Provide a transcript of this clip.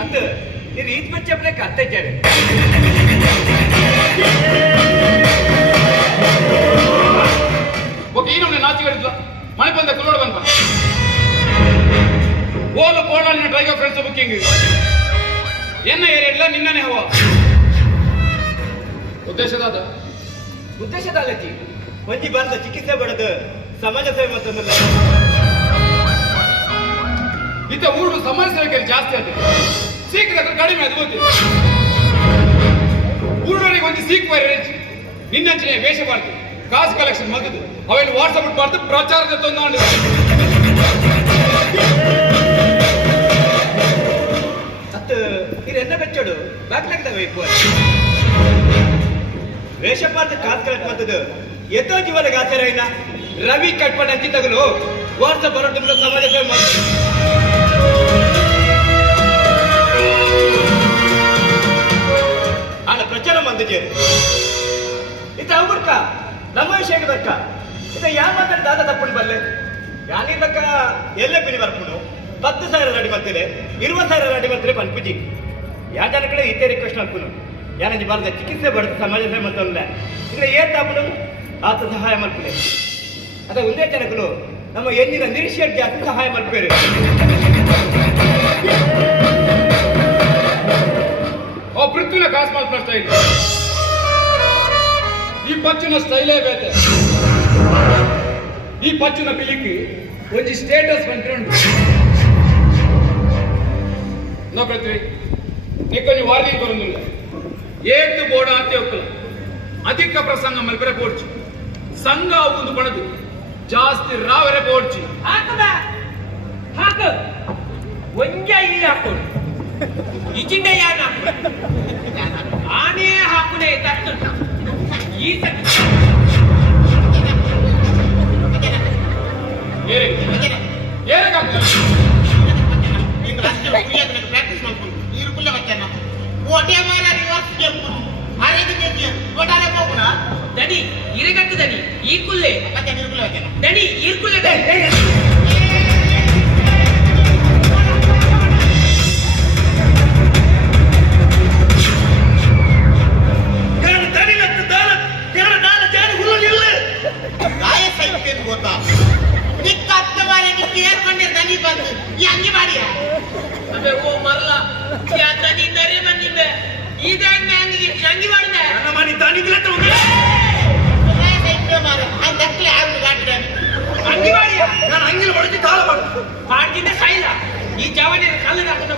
ಅತ್ತ ಇದು ಈದ್ ಬಚ್ಚಪ್ಲೆ ಕತ್ತೆ ಜಾಗ ಓಕೆ ಈ ನಮ್ಮನೆ ನಾಚಿಗಳಿದ್ಲ ಮನೆ ಬಂದ ಕುಲ್ಲೋಡು ಬಂದ ಓಲು ಕೋಡಾಲಿನ ಡ್ರೈವರ್ ಫ್ರೆಂಡ್ಸ್ ಬುಕ್ಕಿಂಗ್ ಎನ್ನ ಏರಿಯಲ್ಲ ನಿನ್ನನೆ ಹವ ಉದ್ದೇಶದಾದ ಉದ್ದೇಶದಾಲತಿ ಒಂಜಿ ಬಂದ ಚಿಕಿತ್ಸೆ ಪಡೆದು ಸಮಾಜ ಸೇವೆ ಮತ್ತೊಂದಲ್ಲ ಇತ್ತ ಊರು ಸಮಾಜ ಸೇವೆಗೆ ಜಾಸ್ತಿ ಆಗಿದೆ ಸೀಕ್ರದ ಕಡಿಮೆ ಅದು ಗೊತ್ತಿಲ್ಲ ಊರವರಿಗೆ ಒಂದು ಸೀಕ್ ರೇಂಜ್ ನಿನ್ನಂಚನೆ ವೇಷಬಾರ್ದು ಕಾಸು ಕಲೆಕ್ಷನ್ ಮಗದು ಅವೆಲ್ಲ ವಾಟ್ಸಪ್ ಬಾರ್ದು ಪ್ರಚಾರದ ತೊಂದು ಅತ್ತು ಇದು ಎನ್ನ ಬೆಚ್ಚೋಡು ಬಾಕ್ಲಾಗ್ತವೆ ಇಪ್ಪ ವೇಷಪಾರ್ದು ಕಾಸು ಕಲೆಕ್ಟ್ ಮಾಡ್ತದ್ದು ಎತ್ತೋ ಜೀವನಕ್ಕೆ ಆಚಾರ ಇಲ್ಲ ರವಿ ಕಟ್ಪಡ ಅಂಚಿ ತಗಲು ವಾಟ್ಸಪ್ ಬರೋದು ಸಮಾಜ ಸೇವೆ ಮಾಡ್ತಾರೆ ಪ್ರಚಾರ ಮಂದಿಗೆ ಇತ ಬರ್ಕ ನಮ್ಮ ವಿಷಯಕ್ಕೆ ಬರ್ಕ ಇತ ಯಾ ಮಾತಾಡಿ ದಾದ ತಪ್ಪುಂಡು ಬಲ್ಲೆ ಯಾನಿರ್ಲಕ್ಕ ಎಲ್ಲೇ ಪಿನಿ ಬರ್ಕೊಂಡು 10,000 ರೆಡಿ ಮಾಡ್ತಿದೆ 20,000 ರೆಡಿ ಮಾಡ್ತಾರೆ ಪನ್ಪುಜಿ ಯಾ ಜನ ಕಡೆ ಇತ್ತೆ ರಿಕ್ವೆಸ್ಟ್ ಅನ್ಕೊಂಡು ಯಾನಂಜಿ ಬಾರದ ಚಿಕಿತ್ಸೆ ಬಡ್ದು ಸಮಾಜ ಸೇವೆ ಮತ್ತೊಂದ ಈಗ ಏನ್ ತಾಪಡು ಆತ ಸಹಾಯ ಮಾಡ್ತಾರೆ ಅದ ಒಂದೇ ಜನಗಳು ನಮ್ಮ ಎನ್ನಿನ ನಿರೀಕ್ಷೆ ಜಾಸ್ತಿ ಸಹಾಯ ಮಾಡ್ಬೇರೆ ಓ ಪೃಥ್ವಿನ ಕಾಸು ಮಾಡ್ತಾ ಸ್ಟೈಲ್ ಈ ಪಚ್ಚಿನ ಸ್ಟೈಲೇ ಬೇತೆ ಈ ಪಚ್ಚಿನ ಪಿಲಿಕ್ಕೆ ಒಂದು ಸ್ಟೇಟಸ್ ಬಂದ್ಕೊಂಡು ನೋ ಪೃಥ್ವಿ ನೀಕೊಂದು ವಾರ್ನಿಂಗ್ ಬರೋದಿಲ್ಲ ಏತು ಬೋಡ ಅಂತ ಹೋಗ್ತಲ್ಲ ಅಧಿಕ ಪ್ರಸಂಗ ಮಲ್ಪರೆ ಬೋಡ್ಚಿ ಸಂಘ ಒಂದು ಬಣದು ಜಾಸ್ತಿ ರಾವರೆ ಬೋಡ್ಚಿ ಹಾಕದ ಹಾಕ ಒಂಜ ಈ ಹಾಕೋದು ಇಜಿಂದ ಯಾನ ಆನೆ ಹಾಕುನೆ ತಟ್ಟು ಈ ಪ್ರಾಕ್ಟೀಸ್ ಮಾಡ್ಕೊಂಡು ನೀರು ಕುಲ್ಲ ಬಚ್ಚನ್ನ ಓಟೆ ಮಾರ ರಿವರ್ಸ್ ಗೆಲ್ಕೊಂಡು ಆರೇದು ಓಟಾರೆ ಹೋಗೋಣ ದಡಿ ಇರಗಟ್ಟು ದಡಿ ಈ ಕುಲ್ಲೆ ಮತ್ತೆ ನೀರು ಕುಲ್ಲ ಬಚ್ಚನ್ನ ದಡಿ ಈ ಕುಲ್ಲೆ ಗೊತ್ತಾ ನಿಕ್ಕ ಹತ್ತವಾರೆ ನಿಕ್ಕ ಏರ್ಕೊಂಡೆ ದನಿ ಬಂದು ಈ ಅಂಗಿ ಮಾಡಿಯ ಅಬೆ ಓ ಮರಲ ಯಾತ್ರ ನಿಂದರೆ ಬಂದಿದ್ದೆ ಈಗ ಅಂಗಿ ಮಾಡಿದೆ ನನ್ನ ಮನೆ ತಾನಿದ್ಲ ದಕ್ಕಲೆ ಆಗುದು ಗಾಡಿ ಅಂಗಿ ಮಾಡಿಯ ನಾನು ಅಂಗಿಲ್ ಹೊಡೆದು ತಾಳ ಮಾಡು ಮಾಡ್ತಿದ್ದೆ ಸೈಲ ಈ ಜವಾನಿ ಕಲ್ಲದ